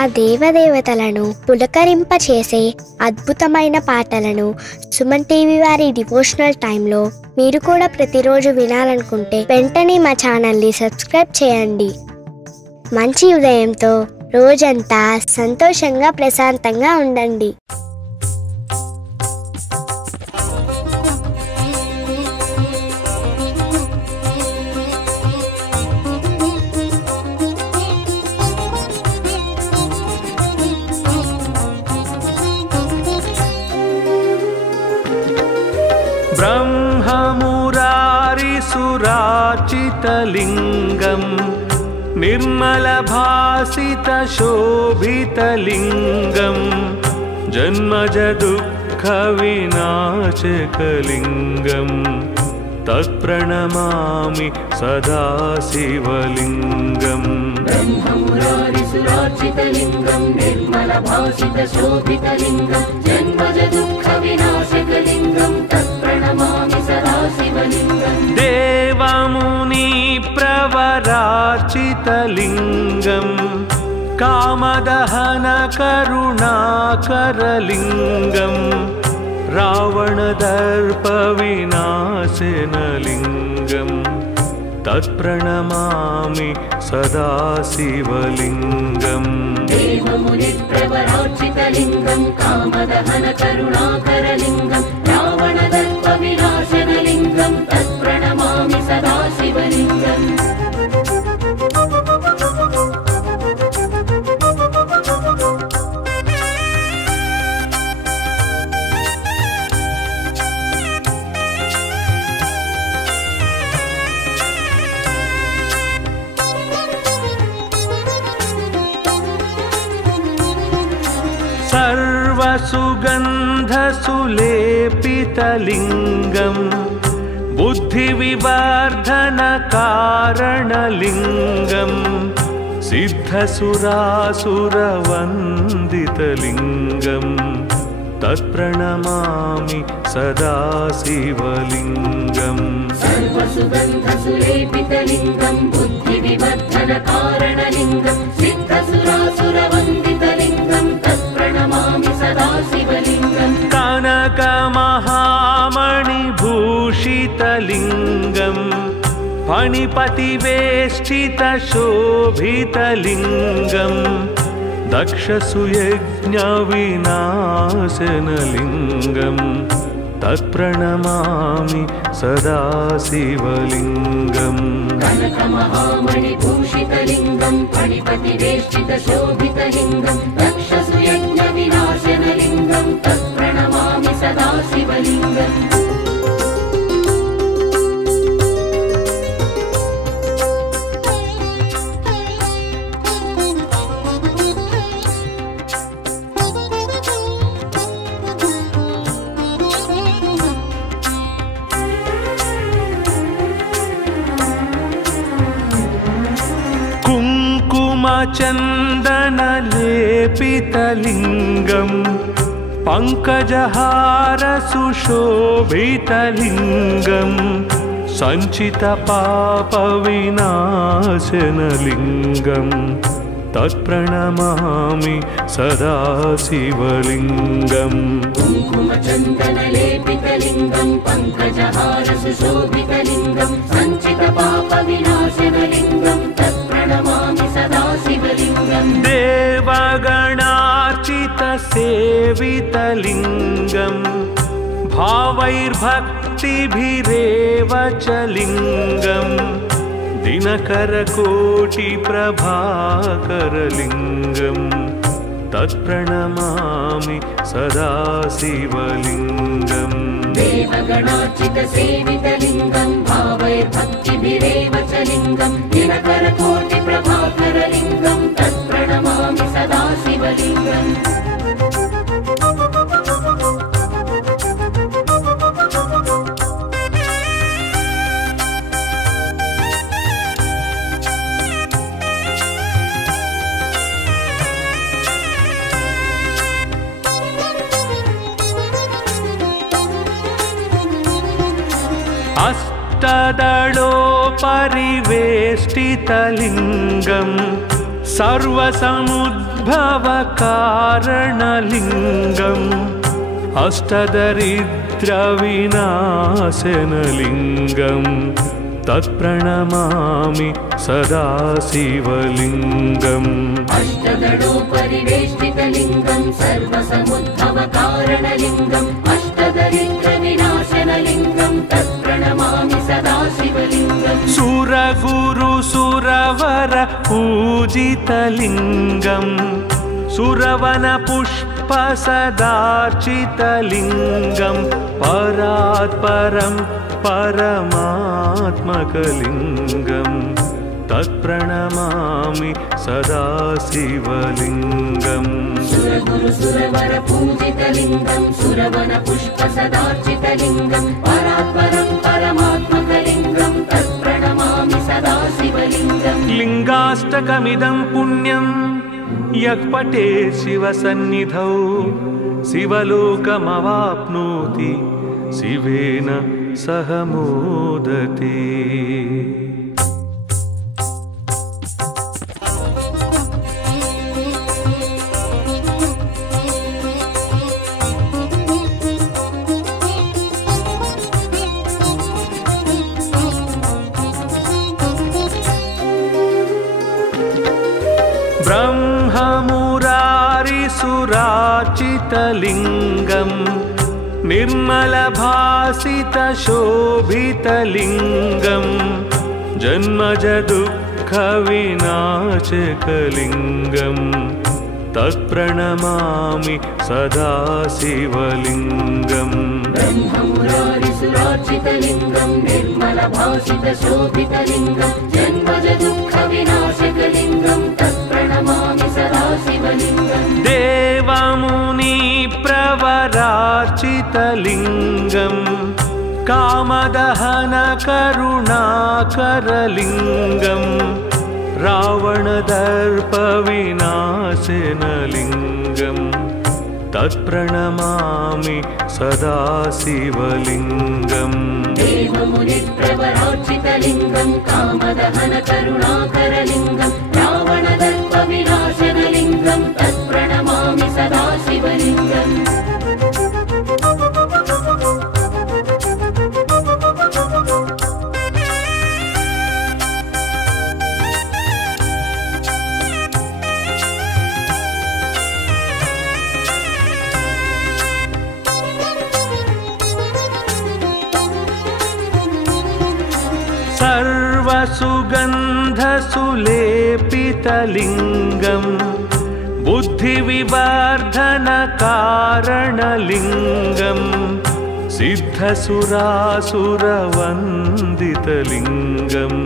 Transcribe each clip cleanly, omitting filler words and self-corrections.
ఆ దేవదేవతలను పులకరింపచేసే అద్భుతమైన పాటలను సుమన్ టీవీ వారి డివోషనల్ టైంలో మీరు కూడా ప్రతిరోజు వినాలనుకుంటే వెంటనే మా ఛానల్ని సబ్స్క్రైబ్ చేయండి. మంచి ఉదయంతో రోజంతా సంతోషంగా ప్రశాంతంగా ఉండండి. ब्रह्ममुरारिसुराचितलिङ्गं निर्मलभासितशोभितलिङ्गं जन्मजदुःखविनाशकलिङ्गं तत्प्रणमामि सदा शिवलिङ्गम्. ब्रह्ममुरारिसुराचितलिङ्गं निर्मलभासितशोभितलिङ्गं जन्मजदुःखविनाशकलिङ्गं तत्प्रणमामि सदा शिवलिङ्गम्. देवमुनिप्रवरार्चितलिङ्गं कामदहनकरुणाकरलिङ्गं रावणदर्पविनाशनलिङ्गं तत्प्रणमामि सदा शिवलिङ्गम्. देवमुनिप्रवरार्चितलिङ्गं कामदहनकरुणाकरलिङ्गं रावणदर्पविनाशनलिङ्गं तत्प्रणमामि सदा शिवलिङ्गम्. सर्वसुगन्धसुलेपितलिङ्गं बुद्धिविवर्धनकारणलिङ्गं सिद्धसुरासुरवन्दितलिङ्गं तत्प्रणमामि सदा शिवलिङ्गम्. सर्वसुगन्धसुलेपितलिङ्गं बुद्धिविवर्धनकारणलिङ्गं सिद्धसुरासुरवन्दितलिङ्गं तत्प्रणमामि सदा शिवलिङ्गम्. कनकमहामणिभूषितलिङ्गं फणिपतिवेष्टितशोभितलिङ्गं दक्षसुयज्ञविनाशनलिङ्गं तत्प्रणमामि सदा शिवलिङ्गम्. कनकमहामणिभूषितलिङ्गं फणिपतिवेष्टितशोभितलिङ्गं दक्षसुयज्ञविनाशनलिङ्गं तत्प्रणमामि सदा शिवलिङ्गम्. कुङ्कुमचन्दनलेपितलिङ्गं पङ्कजहारसुशोभितलिङ्गं सञ्चितपापविनाशनलिङ्गं तत्प्रणमामि सदा शिवलिङ्गम्. कुङ्कुमचन्दनलेपितलिङ्गं पङ्कजहारसुशोभितलिङ्गं सञ्चितपापविनाशनलिङ्गं तत्प्रणमामि सदा शिवलिङ्गम्. देवगणार्चितसेवितलिङ्गं भावैर्भक्तिभिरेव च लिङ्गं दिनकरकोटिप्रभाकरलिङ्गं तत्प्रणमामि सदा शिवलिङ्गम्. देवगणार्चितसेवितलिङ्गं भावैर्भक्तिभिरेव च लिङ्गं दिनकरकोटिप्रभाकरलिङ्गं तत्प्रणमामि सदा शिवलिङ्गम्. अष्टदलोपरिवेष्टितलिङ्गं सर्वसमुद्भवकारणलिङ्गम् अष्टदरिद्रविनाशनलिङ्गम् तत्प्रणमामि सदा शिवलिङ्गम् अष्टदलोपरिवेष्टितलिङ्गम् सर्वसमुद्भवकारणलिङ्गम् अष्टदरिद्रविनाशनलिङ्गम् तत्प्रणमामि सदा शिवलिङ्गम् सुरगुरुसुरवर पूजितलिङ्गम् सुरवनपुष्पसदार्चितलिङ्गम् परात्परम् परमात्मकलिङ्गम् तत्प्रणमामि सदा शिवलिङ्गम् सुरगुरुसुरवर पूजितलिङ्गम् सुरवनपुष्पसदार्चितलिङ्गम् परात्परम् परमात्मकलिङ्गम् तत्प्रणमामि सदा शिवलिङ्गम् लिङ्गाष्टकमिदं पुण्यं यः पठेत् शिवसन्निधौ शिवलोकमवाप्नोति शिवेन सह मोदते। ब्रह्ममुरारिसुरार्चितलिङ्गम् निर्मलभासितशोभितलिङ्गम् जन्मजदुःखविनाशकलिङ्गम् तत्प्रणमामि सदा शिवलिङ्गम् ब्रह्ममुरारिसुरार्चितलिङ्गम् निर्मलभासितशोभितलिङ्गम् जन्मजदुःखविनाशकलिङ्गम् तत्प्रणमामि सदा शिवलिङ्गम् देवमुनिप्रवरार्चितलिङ्गम् कामदहनकरुणाकरलिङ्गम् रावणदर्पविनाशनलिङ्गम् तत्प्रणमामि सदा शिवलिङ्गम् देवमुनिप्रवरार्चितलिङ्गम् कामदहनकरुणाकरलिङ्गम् रावणदर्पविनाशनलिङ्गम् तत्प्रणमामि सदा शिवलिङ्गम् सर्वसुगन्धसुलेपितलिङ्गम् बुद्धिविवर्धनकारणलिङ्गम् सिद्धसुरासुरवन्दितलिङ्गम्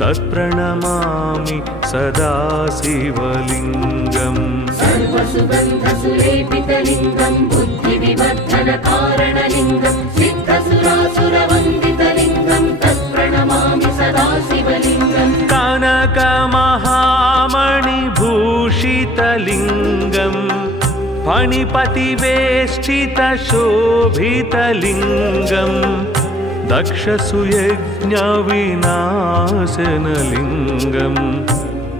तत्प्रणमामि सदा शिवलिङ्गम् सर्वसुगन्धसुलेपितलिङ्गम् बुद्धिविवर्धनकारणलिङ्गम् सिद्धसुरासुरवन्दितलिङ्गम् तत्प्रणमामि सदा शिवलिङ्गम् कनकमहामणिभूषितलिङ्गम् फणिपतिवेष्टितशोभितलिङ्गम् दक्षसुयज्ञविनाशनलिङ्गम्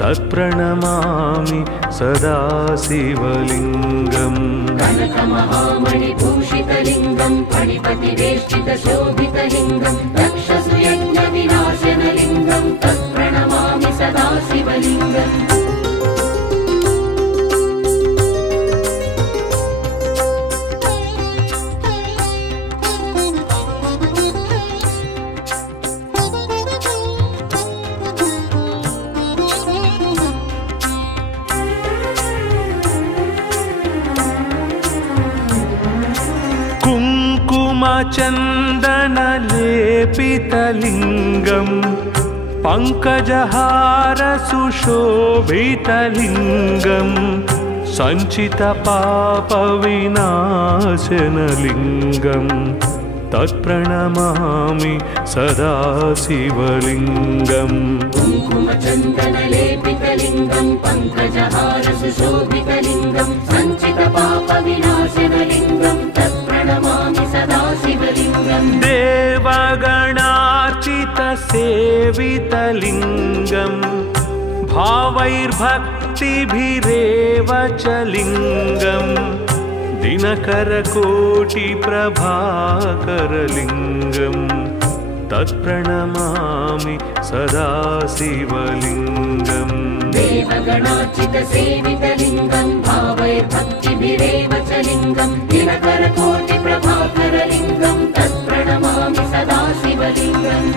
तत्प्रणमामि सदा शिवलिङ्गम् कनकमहामणिभूषितलिङ्गम् फणिपतिवेष्टितशोभितलिङ्गम् दक्षसुयज्ञविनाशनलिङ्गम् तत्प्रणमामि सदा शिवलिङ्गम् चन्दनलेपितलिङ्गम् पङ्कजहारसुशोभितलिङ्गम् सञ्चितपापविनाशनलिङ्गम् तत्प्रणमामि सदा शिवलिङ्गम् कुङ्कुमचन्दनलेपितलिङ्गम् पङ्कजहारसुशोभितलिङ्गम् सञ्चितपापविनाशनलिङ्गम् तत्प्रणमामि सदा शिवलिङ्गम् देवगणार्चितसेवितलिङ्गम् भावैर्भक्तिभिरेव च लिङ्गं दिनकरकोटिप्रभाकरलिङ्गं तत्प्रणमामि सदा शिवलिङ्गम् देवगणार्चितसेवितलिङ्गं भावैर्भक्तिभिरेव च लिङ्गं दिनकरकोटिप्रभाकरलिङ्गं तत्प्रणमामि सदा शिवलिङ्गम्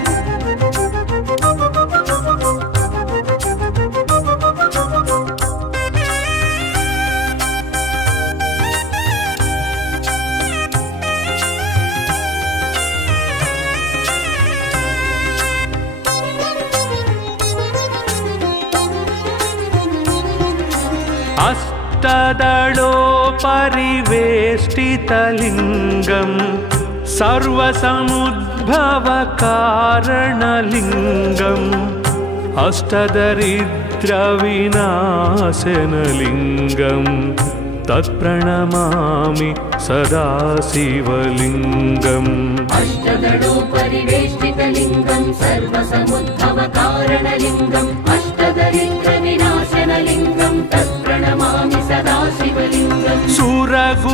अष्टदलोपरिवेष्टितलिङ्गं सर्वसमुद्भवकारणलिङ्गम् अष्टदरिद्रविनाशनलिङ्गं तत्प्रणमामि सदा शिवलिङ्गम् अष्टदलोपरिवेष्टितलिङ्गं सर्वसमुद्भवकारणलिङ्गम् अष्टदरिद्रविनाशनलिङ्गं तत्प्रणमामि सदा शिवलिङ्गम् सुरगुरुसुरवर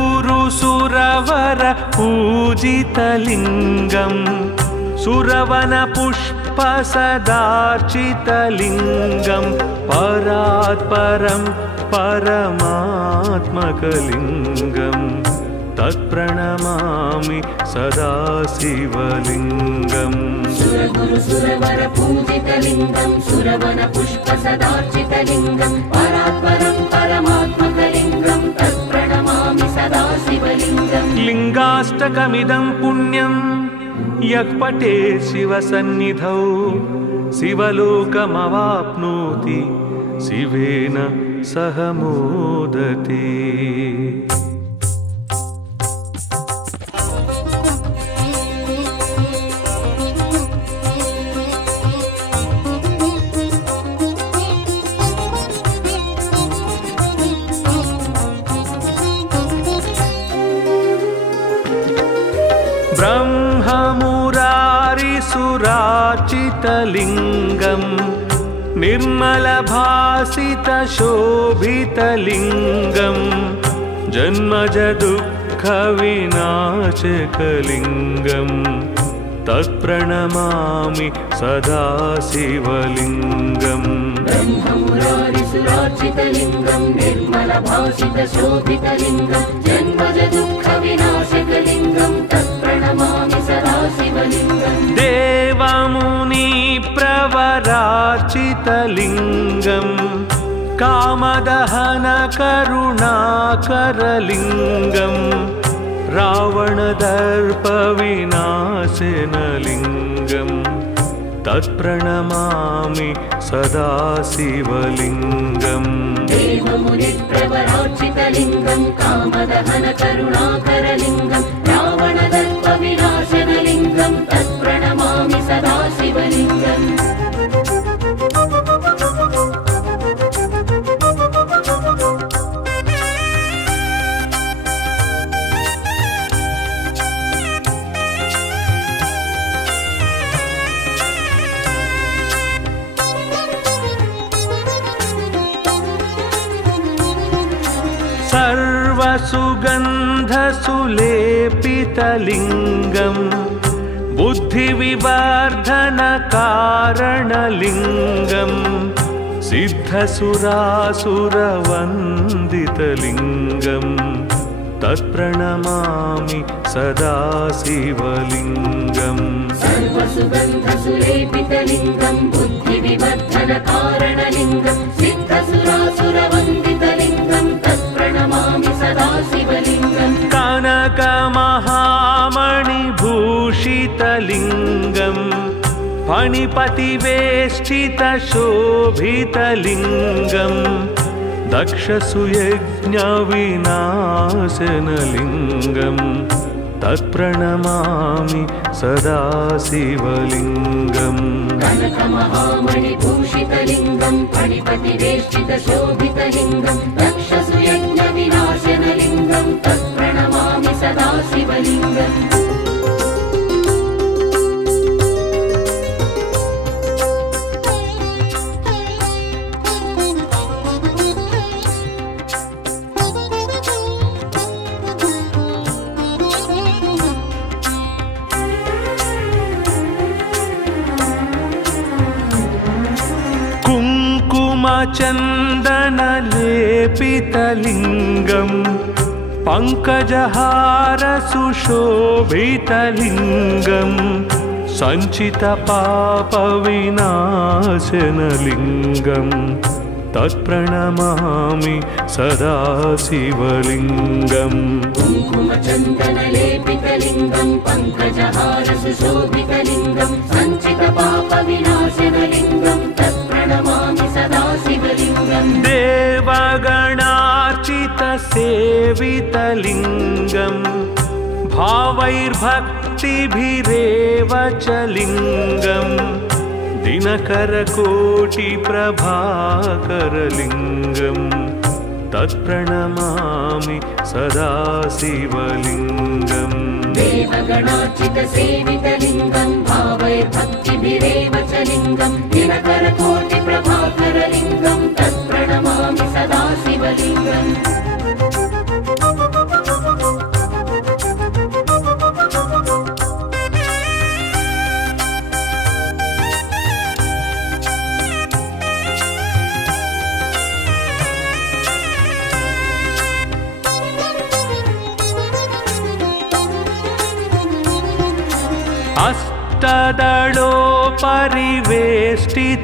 पूजितलिङ्गं सुरवनपुष्पसदार्चितलिङ्गं परात्परं परमात्मकलिङ्गं तत्प्रणमामि सदा शिवलिङ्गम् सुरगुरुसुरवर पूजितलिङ्गं सुरवनपुष्पसदार्चितलिङ्गं परात्परं परमात्मकलिङ्गं तत्प्रणमामि सदा शिवलिङ्गम् लिङ्गाष्टकमिदं पुण्यं यः पठेत् शिवसन्निधौ शिवलोकमवाप्नोति शिवेन सह मोदते। ब्रह्ममुरारिसुरार्चितलिङ्गं निर्मलभासितशोभितलिङ्गं जन्मजदुःखविनाशकलिङ्गं तत्प्रणमामि सदा शिवलिङ्गम् ब्रह्ममुरारिसुरार्चितलिङ्गं निर्मलभासितशोभितलिङ्गं जन्मजदुःखविनाशकलिङ्गं तत्प्रणमामि सदा शिवलिङ्गम् देवमुनिप्रवरार्चितलिङ्गं कामदहनकरुणाकरलिङ्गं रावणदर्पविनाशनलिङ्गं तत्प्रणमामि सदा शिवलिङ्गम् देवमुनिप्रवरार्चितलिङ्गं कामदहनकरुणाकरलिङ्गं रावणदर्पविनाशनलिङ्गं तत्प्रणमामि सदा शिवलिङ्गम् सर्वसुगन्धसुलेपितलिङ्गं बुद्धिविवर्धनकारणलिङ्गं सिद्धसुरासुरवन्दितलिङ्गं तत्प्रणमामि सदा शिवलिङ्गम् सर्वसुगन्धसुलेपितलिङ्गं बुद्धिविवर्धनकारणलिङ्गं सिद्धसुरासुरवन्दितलिङ्गं तत्प्रणमामि सदा शिवलिङ्गम् कनकमहामणिभूषितलिङ्गं फणिपतिवेष्टितशोभितलिङ्गं दक्षसुयज्ञविनाशनलिङ्गं तत्प्रणमामि सदा शिवलिङ्गम् कनकमहामणिभूषितलिङ्गं फणिपतिवेष्टितशोभितलिङ्गं दक्षसुयज्ञविनाशनलिङ्गं तत्प्रणमामि सदा शिवलिङ्गम् कुङ्कुमचन्दनलेपितलिङ्गम् पङ्कजहारसुशोभितलिङ्गम् सञ्चितपापविनाशनलिङ्गम् तत्प्रणमामि सदा शिवलिङ्गम् कुङ्कुमचन्दनलेपितलिङ्गं पङ्कजहारसुशोभितलिङ्गं सञ्चितपापविनाशनलिङ्गं तत्प्रणमामि सदा शिवलिङ्गम् देवगणार्चितसेवितलिङ्गम् भावैर्भक्तिभिरेव च लिङ्गम् दिनकरकोटिप्रभाकरलिङ्गम् तत्प्रणमामि सदा शिवलिङ्गम् देवगणार्चितसेवितलिङ्गं भावैर्भक्तिभिरेव च लिङ्गं दिनकरकोटिप्रभाकरलिङ्गं तत्प्रणमामि सदा शिवलिङ्गम्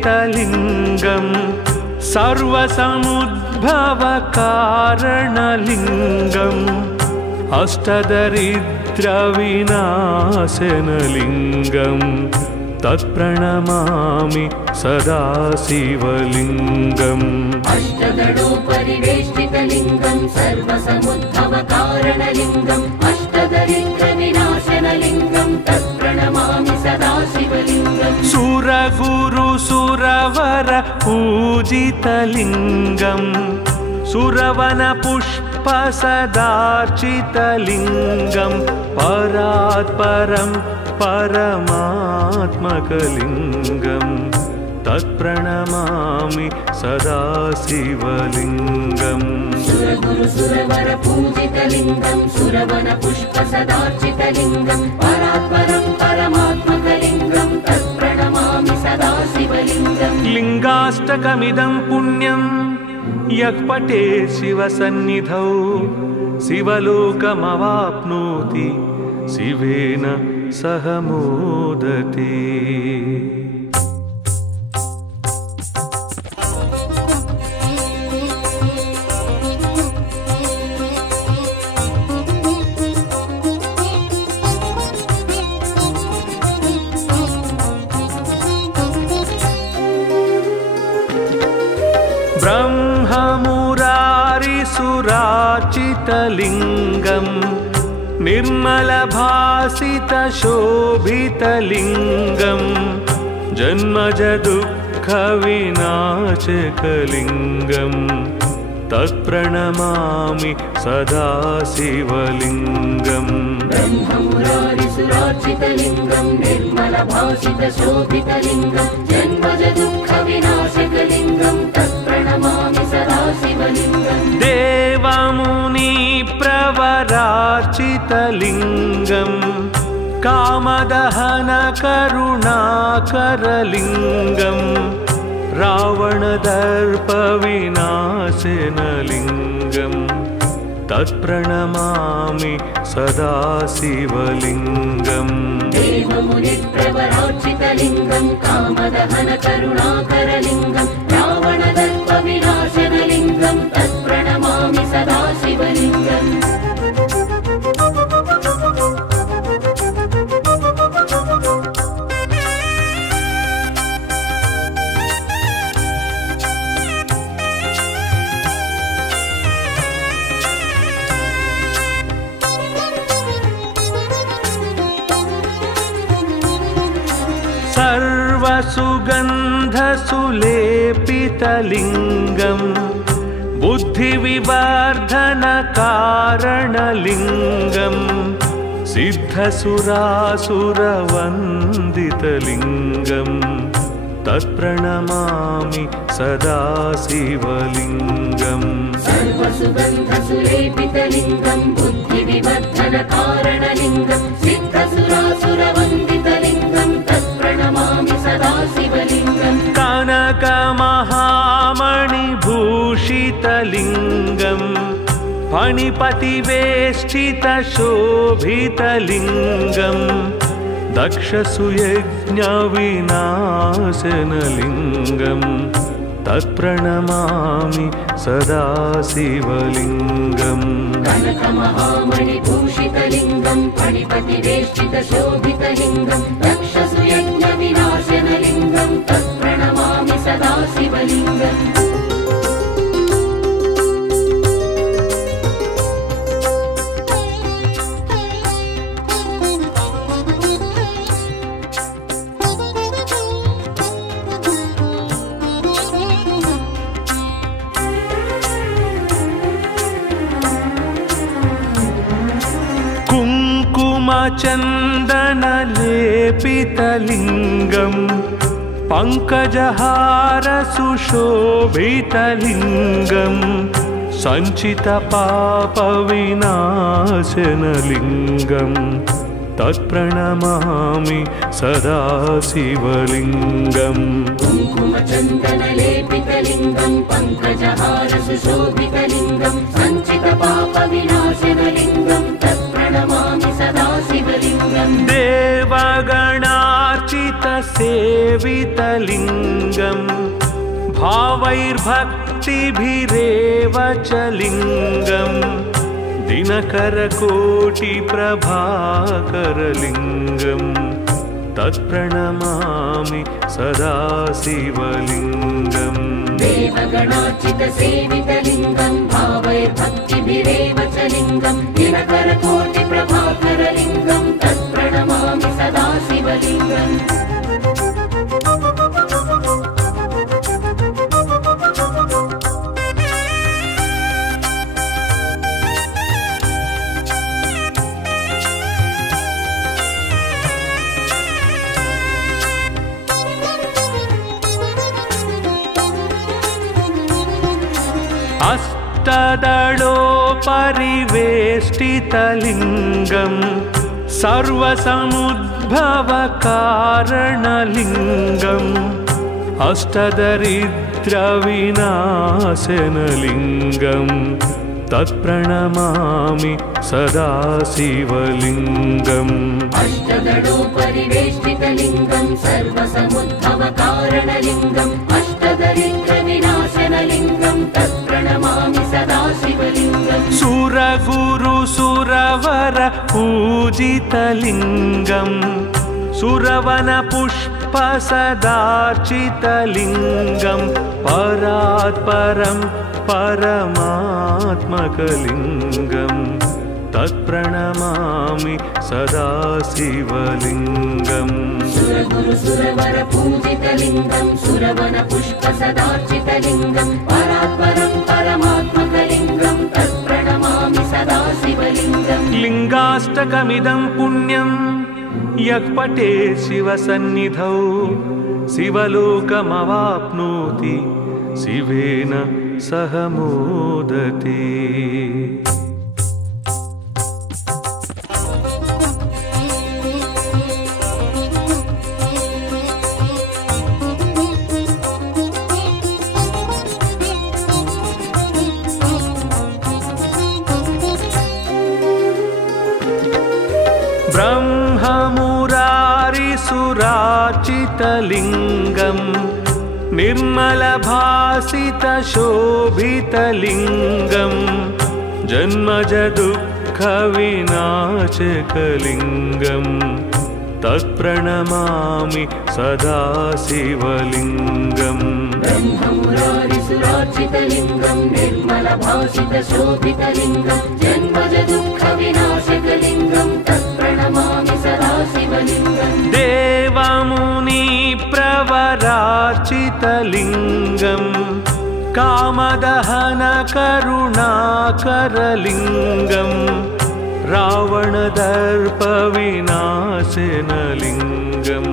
अष्टदलोपरिवेष्टितलिङ्गम् सर्वसमुद्भवकारणलिङ्गम् अष्टदरिद्रविनाशनलिङ्गम् तत्प्रणमामि सदा शिवलिङ्गम् अष्टदलोपरिवेष्टितलिङ्गं सर्वसमुद्भवकारणलिङ्गम् अष्टदरिद्रविनाशनलिङ्गं तत्प्रणमामि सदा शिवलिङ्गम् सुरगुरुसुरवर पूजितलिङ्गम् सुरवनपुष्पसदार्चितलिङ्गम् परात्परं परमात्मकलिङ्गम् तत्प्रणमामि सदा शिवलिङ्गम् सुरगुरुसुरवर पूजितलिङ्गं सुरवनपुष्पसदार्चितलिङ्गं परात्परं परमात्मकलिङ्गं तत्प्रणमामि सदा शिवलिङ्गम् लिङ्गाष्टकमिदं पुण्यं यः पठेत् शिवसन्निधौ शिवलोकमवाप्नोति शिवेन सह मोदते। ब्रह्ममुरारिसुराचितलिङ्गम् निर्मलभासितशोभितलिङ्गम् जन्मजदुःखविनाशकलिङ्गम् तत्प्रणमामि सदा शिवलिङ्गम् ब्रह्ममुरारिसुरार्चितलिङ्गं निर्मलभासितशोभितलिङ्गं जन्मजदुःखविनाशकलिङ्गं तत्प्रणमामि सदा शिवलिङ्गम् देवमुनिप्रवरार्चितलिङ्गम् कामदहनकरुणाकरलिङ्गम् रावणदर्पविनाशनलिङ्गम् तत्प्रणमामि सदा शिवलिङ्गम् देवमुनिप्रवरार्चितलिङ्गं कामदहनकरुणाकरलिङ्गं रावणदर्पविनाशनलिङ्गं तत्प्रणमामि सदा शिवलिङ्गम् सर्वसुगन्धसुलेपितलिङ्गम् बुद्धिविवर्धनकारणलिङ्गम् सिद्धसुरासुरवन्दितलिङ्गम् तत्प्रणमामि सदा शिवलिङ्गम् सर्वसुगन्धसुलेपितलिङ्गं बुद्धिविवर्धनकारणलिङ्गं सिद्धसुरासुरवन्दितलिङ्गं तत्प्रणमामि सदा शिवलिङ्गम् कनकमहामणि फणिपतिवेष्टितशोभितलिङ्गं दक्षसुयज्ञविनाशनलिङ्गं तत्प्रणमामि सदा शिवलिङ्गम् कनकमहामणिभूषितलिङ्गं फणिपतिवेष्टितशोभितलिङ्गं दक्षसुयज्ञविनाशनलिङ्गं तत्प्रणमामि सदा शिवलिङ्गम् चन्दनलेपितलिङ्गं पङ्कजहारसुशोभितलिङ्गं सञ्चितपापविनाशनलिङ्गं तत्प्रणमामि सदा शिवलिङ्गम् कुङ्कुमचन्दनलेपितलिङ्गं पङ्कजहारसुशोभितलिङ्गं सञ्चितपापविनाशनलिङ्गं तत्प्रणमामि सदा शिवलिङ्गम् देवगणार्चितसेवितलिङ्गं भावैर्भक्तिभिरेव च लिङ्गं दिनकरकोटिप्रभाकरलिङ्गं तत्प्रणमामि सदा शिवलिङ्गम् देवगणार्चितसेवितलिङ्गं भावैर्भक्तिभिरेव च लिङ्गं दिनकरकोटिप्रभाकरलिङ्गं तत्प्रणमामि सदा शिवलिङ्गम् अष्टदलोपरिवेष्टितलिङ्गं सर्वसमुद्भवकारणलिङ्गम् अष्टदरिद्रविनाशनलिङ्गं तत्प्रणमामि सदा शिवलिङ्गम् अष्टदलोपरिवेष्टितलिङ्गं सर्वसमुद्भवकारणलिङ्गम् अष्टदरिद्रविनाशनलिङ्गं तत्प्रणमामि सदा शिवलिङ्गम् सुरगुरुसुरवर पूजितलिङ्गं सुरवनपुष्पसदार्चितलिङ्गं परात्परं परमात्मकलिङ्गं तत्प्रणमामि सदा शिवलिङ्गम् सुरगुरुसुरवर पूजितलिङ्गं सुरवनपुष्पसदार्चितलिङ्गं परात्परं परमात्मकलिङ्गं तत्प्रणमामि सदा शिवलिङ्गम् लिङ्गाष्टकमिदं पुण्यं यः पठेत् शिवसन्निधौ शिवलोकमवाप्नोति शिवेन सह मोदते। ब्रह्ममुरारिसुरार्चितलिङ्गं निर्मलभासितशोभितलिङ्गं जन्मजदुःखविनाशकलिङ्गं तत्प्रणमामि सदा शिवलिङ्गम् ब्रह्ममुरारिसुरार्चितलिङ्गं निर्मलभासितशोभितलिङ्गं जन्मजदुःखविनाशकलिङ्गं तत्प्रणमामि सदा शिवलिङ्गम् देवमुनिप्रवरार्चितलिङ्गं कामदहनकरुणाकरलिङ्गं रावणदर्पविनाशनलिङ्गं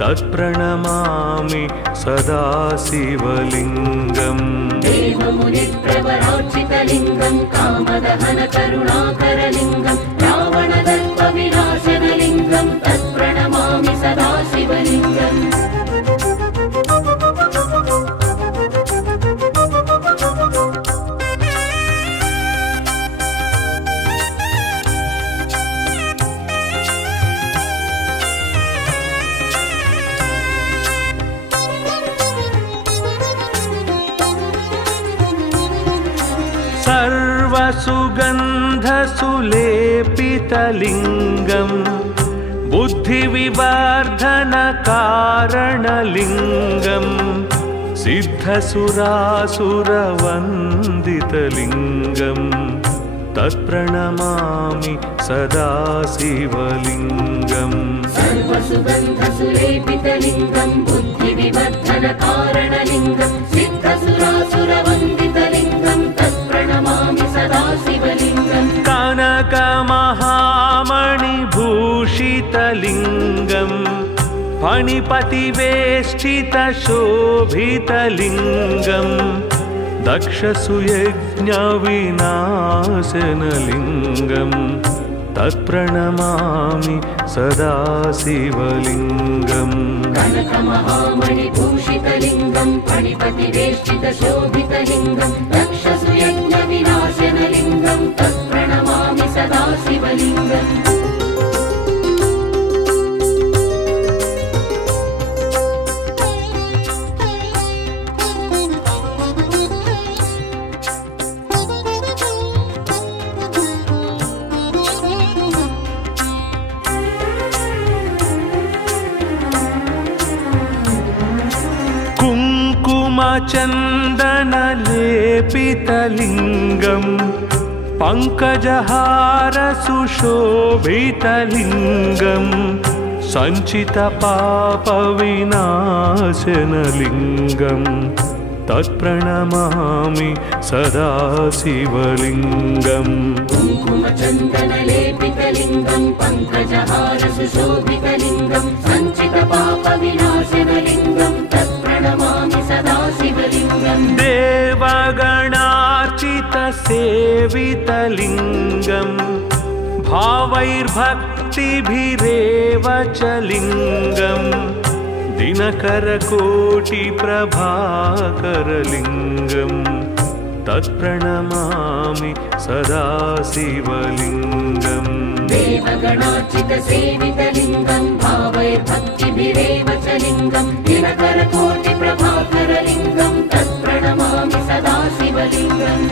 तत्प्रणमामि सदा शिवलिङ्गम् देवमुनिप्रवरार्चितलिङ्गं कामदहनकरुणाकरलिङ्गं रावणदर्पविनाशनलिङ्गं तत्प्रणमामि सदा शिवलिङ्गम् सर्वसुगन्धसुलेपितलिङ्गं बुद्धिविवर्धनकारणलिङ्गं सिद्धसुरासुरवन्दितलिङ्गं तत्प्रणमामि सदा शिवलिङ्गम् सर्वसुगन्धसुलेपितलिङ्गं बुद्धिविवर्धनकारणलिङ्गं सिद्धसुरासुरवन्दितलिङ्गं तत्प्रणमामि सदा शिवलिङ्गम् कनकमहामणिभूषितलिङ्गं फणिपतिवेष्टितशोभितलिङ्गं दक्षसुयज्ञविनाशनलिङ्गं तत्प्रणमामि सदा शिवलिङ्गम् कनकमहामणिभूषितलिङ्गं फणिपतिवेष्टितशोभितलिङ्गं दक्षसुयज्ञविनाशनलिङ्गं तत्प्रणमामि सदा शिवलिङ्गम् कुङ्कुमचन्दनलेपितलिङ्गं पङ्कजहारसुशोभितलिङ्गं सञ्चितपापविनाशनलिङ्गं तत्प्रणमामि सदा शिवलिङ्गम् कुङ्कुमचन्दनलेपितलिङ्गं पङ्कजहारसुशोभितलिङ्गं सञ्चितपापविनाशनलिङ्गं तत्प्रणमामि सदा शिवलिङ्गम् देवगणार्चितसेवितलिङ्गं भावैर्भक्तिभिरेव च लिङ्गं दिनकरकोटिप्रभाकरलिङ्गं तत्प्रणमामि सदा शिवलिङ्गम् देवगणार्चितसेवितलिङ्गं भावैर्भक्तिभिरेव च लिङ्गं दिनकरकोटिप्रभाकरलिङ्गं तत्प्रणमामि सदा शिवलिङ्गम्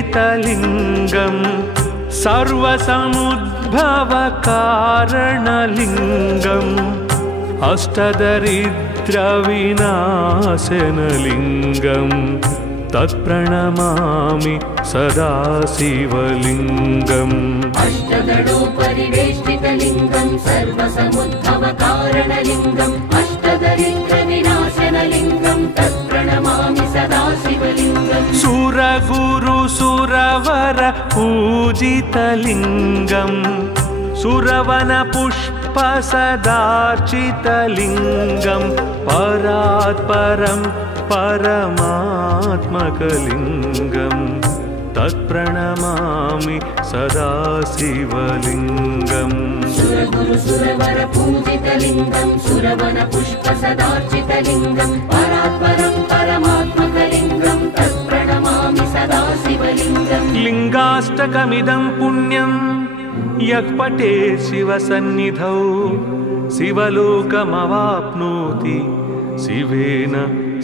अष्टदलोपरिवेष्टितलिङ्गं सर्वसमुद्भवकारणलिङ्गं अष्टदरिद्रविनाशनलिङ्गं तत्प्रणमामि सदा शिवलिङ्गम् अष्टदलोपरिवेष्टितलिङ्गं सर्वसमुद्भवकारणलिङ्गम् अष्टदरिद्रविनाशनलिङ्गं तत्प्रणमामि सदा शिवलिङ्गम् सुरगुरुसुरवर पूजितलिङ्गं सुरवनपुष्पसदार्चितलिङ्गं परात्परं परमात्मकलिङ्गं तत्प्रणमामि सदा शिवलिङ्गम् सुरगुरुसुरवर पूजितलिङ्गं सुरवनपुष्पसदार्चितलिङ्गं परात्परं परमात्मकलिङ्गं तत्प्रणमामि सदा शिवलिङ्गम् लिङ्गाष्टकमिदं पुण्यं यः पठेत् शिवसन्निधौ शिवलोकमवाप्नोति शिवेन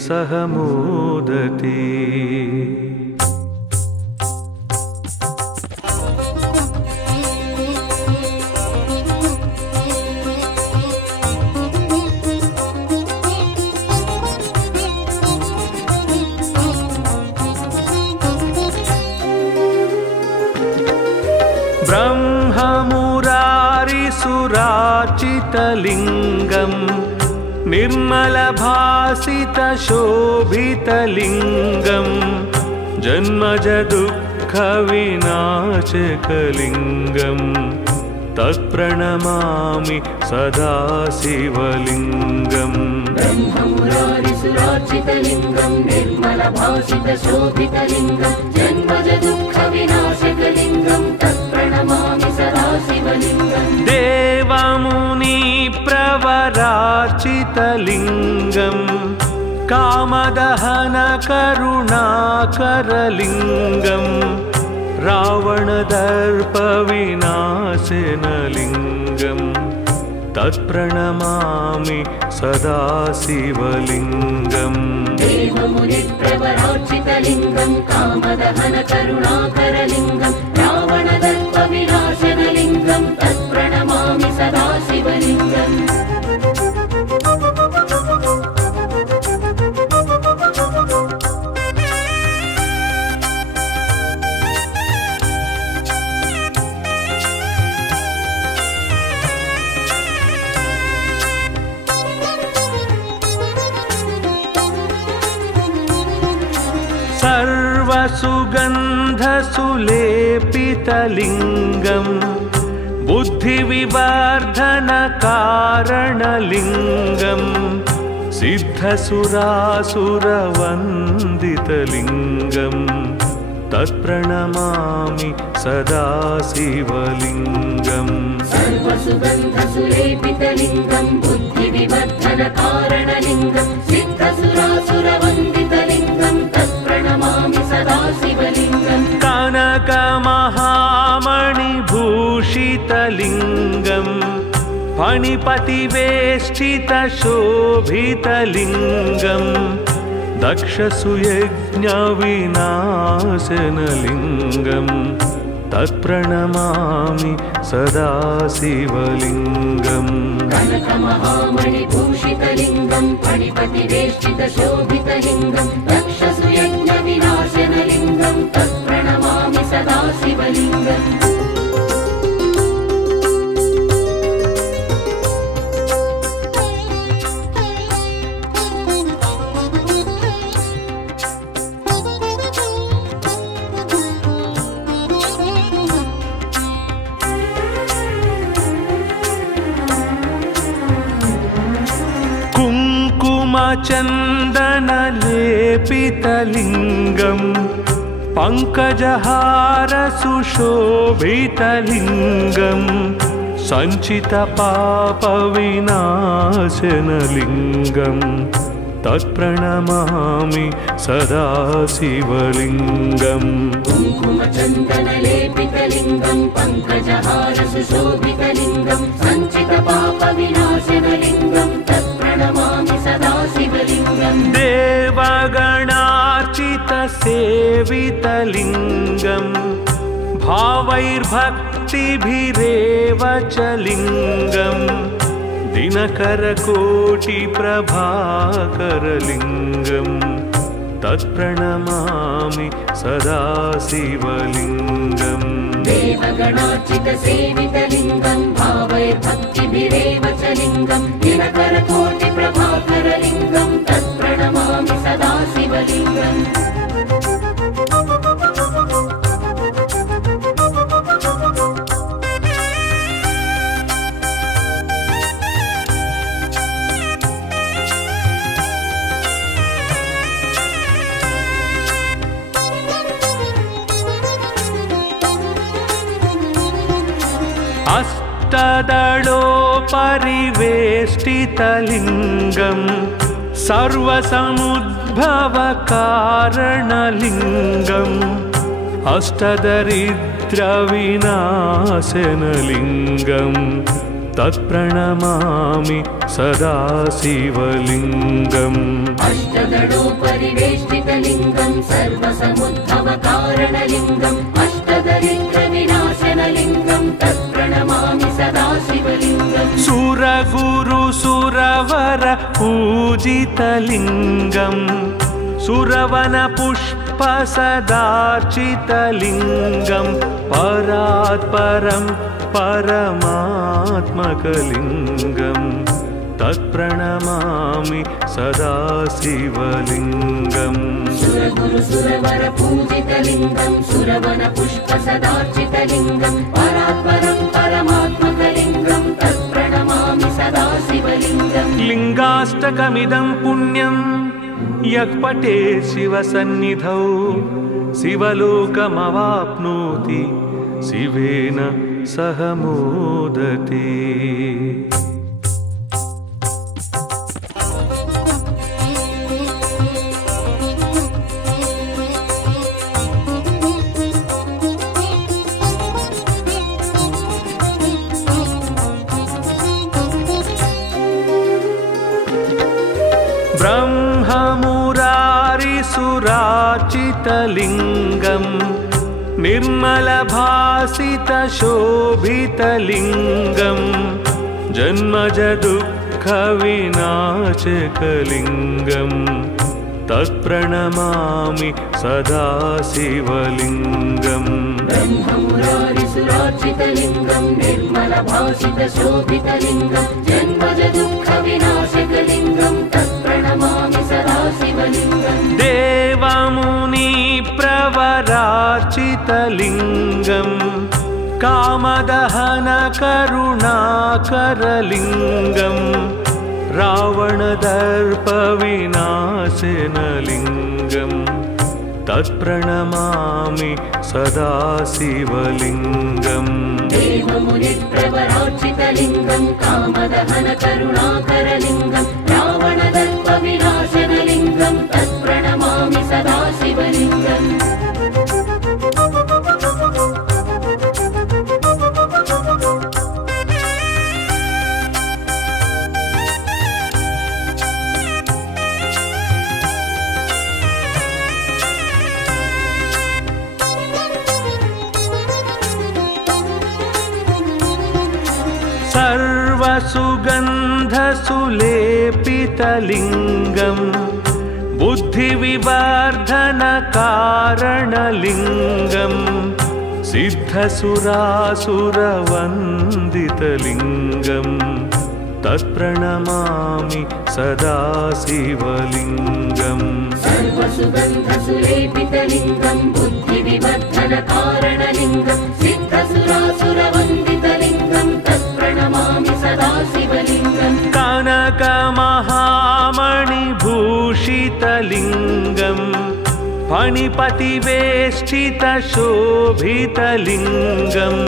सह मोदते। ब्रह्ममुरारिसुराचितलिङ्गं निर्मलभासितशोभितलिङ्गं जन्मजदुःखविनाशकलिङ्गं तत्प्रणमामि सदा शिवलिङ्गम् ब्रह्ममुरारिसुराचितलिङ्गं निर्मलभासितशोभितलिङ्गं जन्मजदुःखविनाशकलिङ्गं तत्प्रणमामि सदा शिवलिङ्गम् देव देवमुनिप्रवरार्चितलिङ्गं कामदहनकरुणाकरलिङ्गं रावणदर्पविनाशनलिङ्गं तत्प्रणमामि सदा शिवलिङ्गम् देवमुनिप्रवरार्चितलिङ्गं कामदहनकरुणाकरलिङ्गं रावणदर्पविनाशनलिङ्गं तत्प्रणमामि सदा शिवलिङ्गम् सर्वसुगन्धसुलेपितलिङ्गं बुद्धिविवर्धनकारणलिङ्गं सिद्धसुरासुरवन्दितलिङ्गं तत्प्रणमामि सदा शिवलिङ्गम् सर्वसुगन्धसुलेपितलिङ्गं बुद्धिविवर्धनकारणलिङ्गं सिद्धसुरासुरवन्दितलिङ्गं तत्प्रणमामि सदा शिवलिङ्गम् कनकमहामणिभूषितलिङ्गं फणिपतिवेष्टितशोभितलिङ्गं दक्षसुयज्ञविनाशनलिङ्गं तत्प्रणमामि सदा शिवलिङ्गम् कनकमहामणिभूषितलिङ्गं फणिपतिवेष्टितशोभितलिङ्गं दक्षसुयज्ञविनाशनलिङ्गं तत्प्रणमामि सदा शिवलिङ्गम् कुङ्कुमचन्दनलेपितलिङ्गं पङ्कजहारसुशोभितलिङ्गं सञ्चितपापविनाशनलिङ्गं तत्प्रणमामि सदा शिवलिङ्गम् कुङ्कुमचन्दनलेपितलिङ्गं पङ्कजहारसुशोभितलिङ्गं सञ्चितपापविनाशनलिङ्गं तत्प्रणमामि सदा शिवलिङ्गम् देवगणार्चितसेवितलिङ्गं भावैर्भक्तिभिरेव च लिङ्गं दिनकरकोटिप्रभाकरलिङ्गं तत्प्रणमामि सदा शिवलिङ्गम् देवगणार्चितसेवितलिङ्गं भावैर्भक्तिभिरेव च लिङ्गं दिनकरकोटिप्रभाकरलिङ्गं तत्प्रणमामि सदा शिवलिङ्गम् अष्टदलोपरिवेष्टितलिङ्गं सर्वसमुद्भवकारणलिङ्गम् अष्टदरिद्रविनाशनलिङ्गं तत्प्रणमामि सदा शिवलिङ्गम् अष्टदलोपरिवेष्टितलिङ्गं सर्वसमुद्भवकारणलिङ्गम् अष्टदरिद्रविनाशनलिङ्गं तत्प्रणमामि सदा शिवलिङ्गम् सुरगुरुसुरवर पूजितलिङ्गं सुरवनपुष्पसदार्चितलिङ्गं परात्परं परमात्मकलिङ्गं तत्प्रणमामि सदा शिवलिङ्गम् सुरगुरुसुरवर पूजितलिङ्गं सुरवनपुष्पसदार्चितलिङ्गं परात्परं परमात्मकलिङ्गं तत्प्रणमामि सदा शिवलिङ्गम् लिङ्गाष्टकमिदं पुण्यं यः पठे शिवसन्निधौ शिवलोकमवाप्नोति शिवेन सह मोदते। ब्रह्ममुरारिसुराचितलिङ्गम् निर्मलभासितशोभितलिङ्गम् जन्मज दुःखविनाशकलिङ्गम् तत्प्रणमामि सदा शिवलिङ्गम्। ब्रह्ममुरारिसुराचितलिङ्गम् निर्मलभासितशोभितलिङ्गम् जन्मज दुःखविनाशकलिङ्गम् तत्प्रणमामि सदा शिवलिङ्गम्। देवमुनिप्रवरार्चितलिङ्गम् कामदहनकरुणाकरलिङ्गम् रावणदर्पविनाशनलिङ्गम् तत्प्रणमामि सदा शिवलिङ्गम्। देवमुनिप्रवरार्चितलिङ्गम् कामदहनकरुणाकरलिङ्गम् रावणदर्पविनाशनलिङ्गम् तत्प्रणमामि सदा शिवलिङ्गम्। सर्वसुगन्धसुलेपितलिङ्गम् बुद्धिविवर्धनकारणलिङ्गम् सिद्धसुरासुरवन्दितलिङ्गम् तत्प्रणमामि सदा शिवलिङ्गम्। सर्वसुगन्धसुलेपितलिङ्गम् बुद्धिविवर्धनकारणलिङ्गम् सिद्धसुरासुरवन्दितलिङ्गम् तत्प्रणमामि सदा शिवलिङ्गम्। कनकमहामणिभूषितलिङ्गम् फणिपतिवेष्टितशोभितलिङ्गम्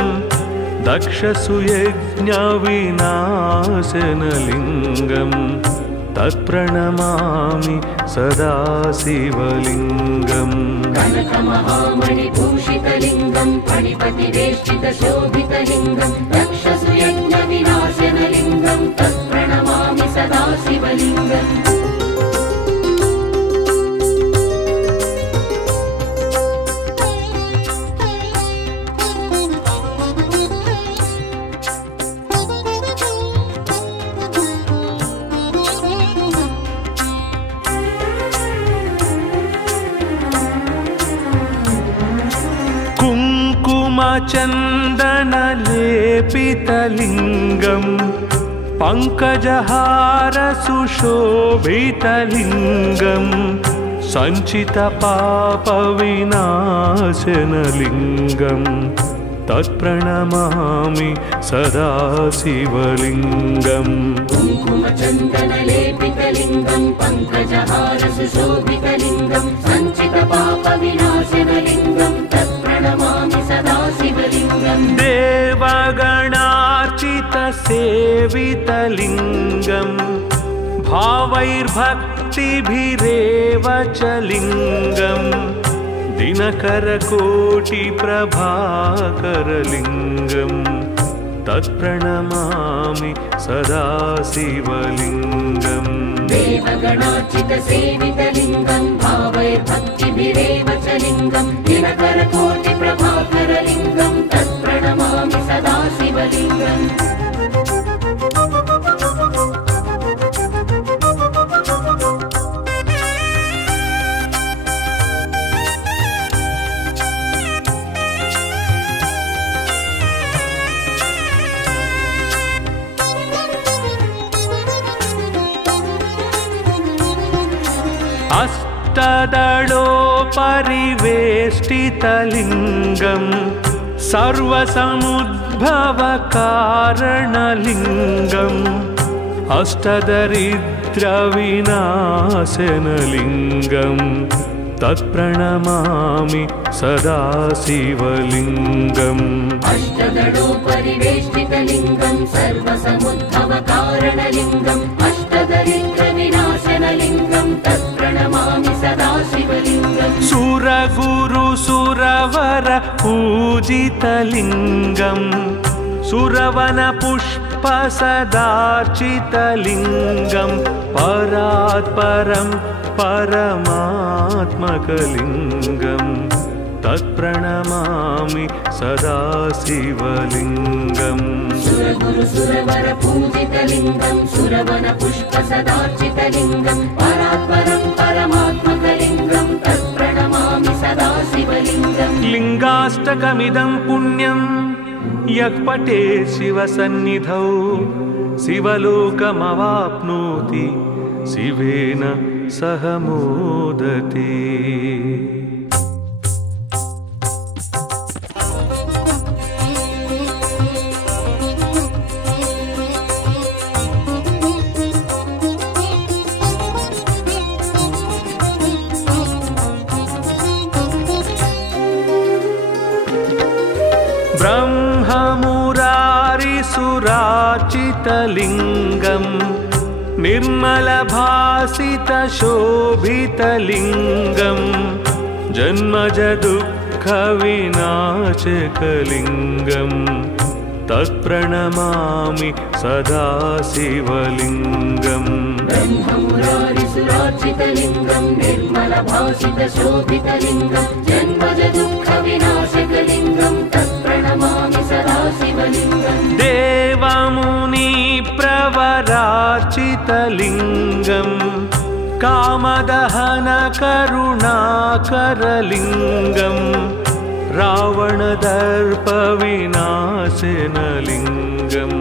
दक्षसुयज्ञविनाशनलिङ्गम् तत्प्रणमामि सदा शिवलिङ्गम्। कनकमहामणिभूषितलिङ्गम् फणिपतिवेष्टितशोभितलिङ्गम् दक्षसुयज्ञविनाशनलिङ्गम् तत्प्रणमामि सदा शिवलिङ्गम्। कुङ्कुमचन्दनलेपितलिङ्गम् पङ्कजहारसुशोभितलिङ्गम् सञ्चितपापविनाशनलिङ्गम् तत्प्रणमामि सदा शिवलिङ्गम्। कुङ्कुमचन्दनलेपितलिङ्गम् पङ्कजहारसुशोभितलिङ्गम् सञ्चितपापविनाशनलिङ्गम् तत्प्रणमामि सदा शिवलिङ्गम्। देवगणार्चितसेवितलिङ्गम् भावैर्भक्तिभिरेव च लिङ्गम् दिनकरकोटिप्रभाकरलिङ्गम् तत्प्रणमामि सदा शिवलिङ्गम्। देवगणार्चितसेवितलिङ्गम् भावैर्भक्तिभिरेव च लिङ्गम् दिनकरकोटिप्रभाकरलिङ्गम् तत्प्रणमामि सदा शिवलिङ्गम्। अष्टदलोपरिवेष्टितलिङ्गम् सर्वसमुद्भवकारणलिङ्गम् अष्टदरिद्रविनाशनलिङ्गम् तत्प्रणमामि सदा शिवलिङ्गम्। अष्टदलोपरिवेष्टितलिङ्गम् परिवेष्टितलिङ्गम् सर्वसमुद्भवकारणलिङ्गम् अष्टदरिद्रविनाशनलिङ्गम् तत्प्रणमामि सदा शिवलिङ्गम् सुरगुरु सुरवर पूजितलिङ्गम् सुरवन पुष्प सदार्चितलिङ्गम् परात् परं परमात्मकलिङ्गम् तत्प्रणमामि सदा शिवलिङ्गम् सुरगुरु सुरवर पूजितलिङ्गम् सुरवन पुष्प सदार्चितलिङ्गम् परात् परं परमात्मकलिङ्गम् तत्प्रणमामि सदा शिवलिङ्गम् लिङ्गाष्टकमिदं पुण्यं यः पठेत् शिवसन्निधौ शिवलोकमवाप्नोति शिवेन सह मोदते। ब्रह्ममुरारिसुराचितलिङ्गम् निर्मलभासितशोभितलिङ्गम् जन्मजदुःखविनाशकलिङ्गम् तत्प्रणमामि सदा शिवलिङ्गम् ब्रह्ममुरारिसुरार्चितलिङ्गम् निर्मलभासितशोभितलिङ्गम् जन्मजदुःखविनाशकलिङ्गम् तत्प्रणमामि सदा शिवलिङ्गम् देवमुनिप्रवरार्चितलिङ्गम् कामदहनकरुणाकरलिङ्गम् रावणदर्पविनाशनलिङ्गम्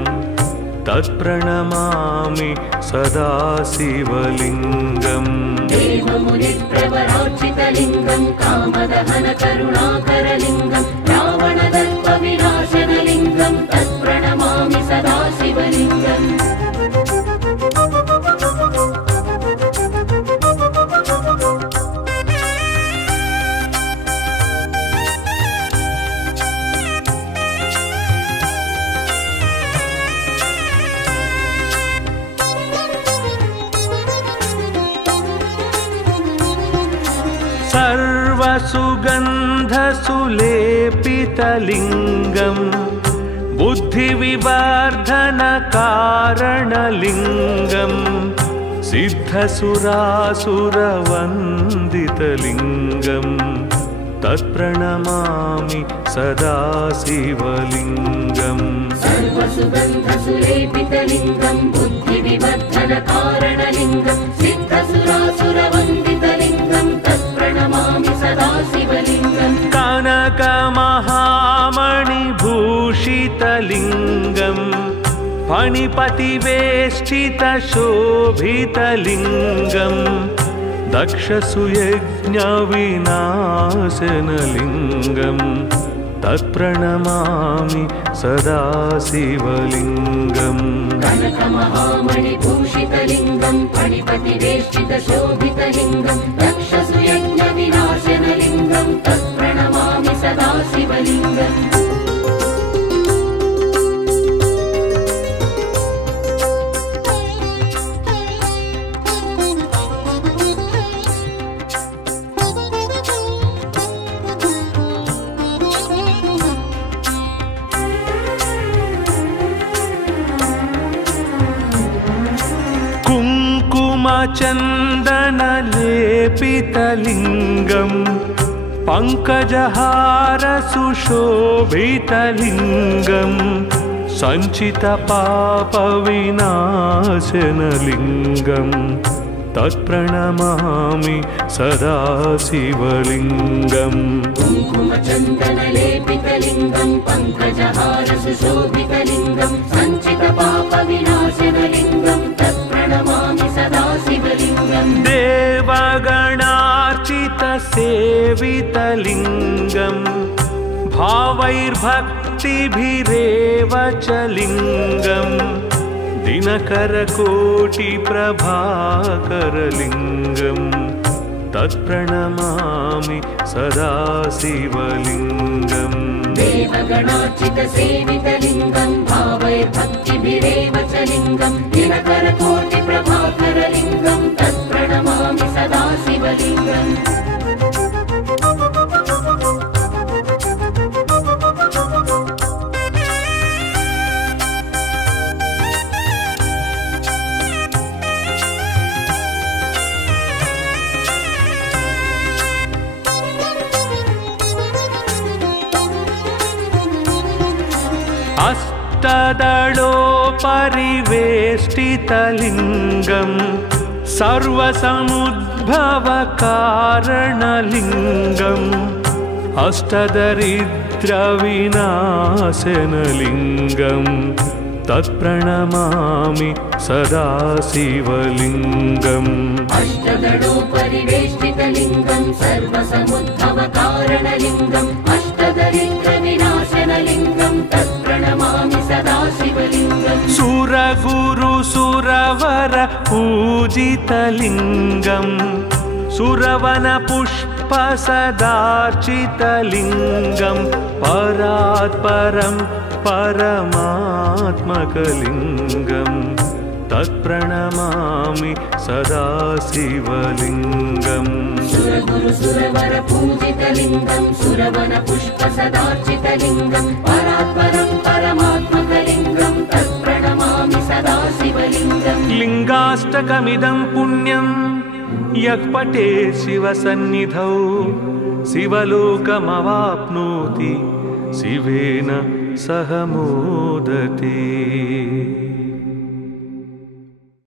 तत्प्रणमामि सदा शिवलिङ्गम् देवमुनिप्रवरार्चितलिङ्गम् कामदहनकरुणाकरलिङ्गम् रावणदर्पविनाशनलिङ्गम् तत्प्रणमामि सदा शिवलिङ्गम् सर्वसुगन्धसुलेपितलिङ्गम् बुद्धिविवर्धनकारणलिङ्गम् सिद्धसुरासुरवन्दितलिङ्गम् तत्प्रणमामि सदा शिवलिङ्गम् सर्वसुगन्धसुलेपितलिङ्गम् बुद्धिविवर्धनकारणलिङ्गम् सिद्धसुरासुरवन्दितलिङ्गम् तत्प्रणमामि सदा शिवलिङ्गम् कनकमहामणिभूषितलिङ्गम् फणिपतिवेष्टितशोभितलिङ्गम् दक्षसुयज्ञविनाशनलिङ्गम् तत्प्रणमामि सदा शिवलिङ्गम् कनकमहामणिभूषितलिङ्गम् फणिपतिवेष्टितशोभितलिङ्गम् दक्षसुयज्ञविनाशनलिङ्गम् तत्प्रणमामि सदा शिवलिङ्गम् चन्दनलेपितलिङ्गम् पङ्कजहारसुशोभितलिङ्गम् सञ्चितपापविनाशनलिङ्गम् तत्प्रणमामि सदा शिवलिङ्गम् कुङ्कुमचन्दनलेपितलिङ्गम् पङ्कजहारसुशोभितलिङ्गम् सञ्चितपापविनाशनलिङ्गम् तत्प्रणमामि सदा शिवलिङ्गम् देवगणार्चितसेवितलिङ्गम् भावैर्भक्तिभिरेव च लिङ्गम् दिनकरकोटिप्रभाकरलिङ्गम् तत्प्रणमामि सदा शिवलिङ्गम् देवगणार्चितसेवितलिङ्गं भावैर्भक्तिभिरेव च लिङ्गं दिनकरकोटिप्रभाकरलिङ्गं तत्प्रणमामि सदा शिवलिङ्गम् अष्टदलोपरिवेष्टितलिङ्गं सर्वसमुद्भवकारणलिङ्गम् अष्टदरिद्रविनाशनलिङ्गं तत्प्रणमामि सदा शिवलिङ्गम् अष्टदलोपरिवेष्टितलिङ्गं सर्वसमुद्भवकारणलिङ्गम् अष्टदरिद्रविनाशनलिङ्गं तत्प्रणमामि सदा शिवलिङ्गम् सुरगुरुसुरवर पूजितलिङ्गं सुरवनपुष्पसदार्चितलिङ्गं परात्परं परमात्मकलिङ्गं तत्प्रणमामि सदा शिवलिङ्गम् सुरगुरुसुरवर पूजितलिङ्गं सुरवनपुष्पसदार्चितलिङ्गं परात्परं परमात्मकलिङ्गं तत्प्रणमामि सदा शिवलिङ्गम् लिङ्गाष्टकमिदं पुण्यं यः पठेत् शिवसन्निधौ शिवलोकमवाप्नोति शिवेन सह मोदते।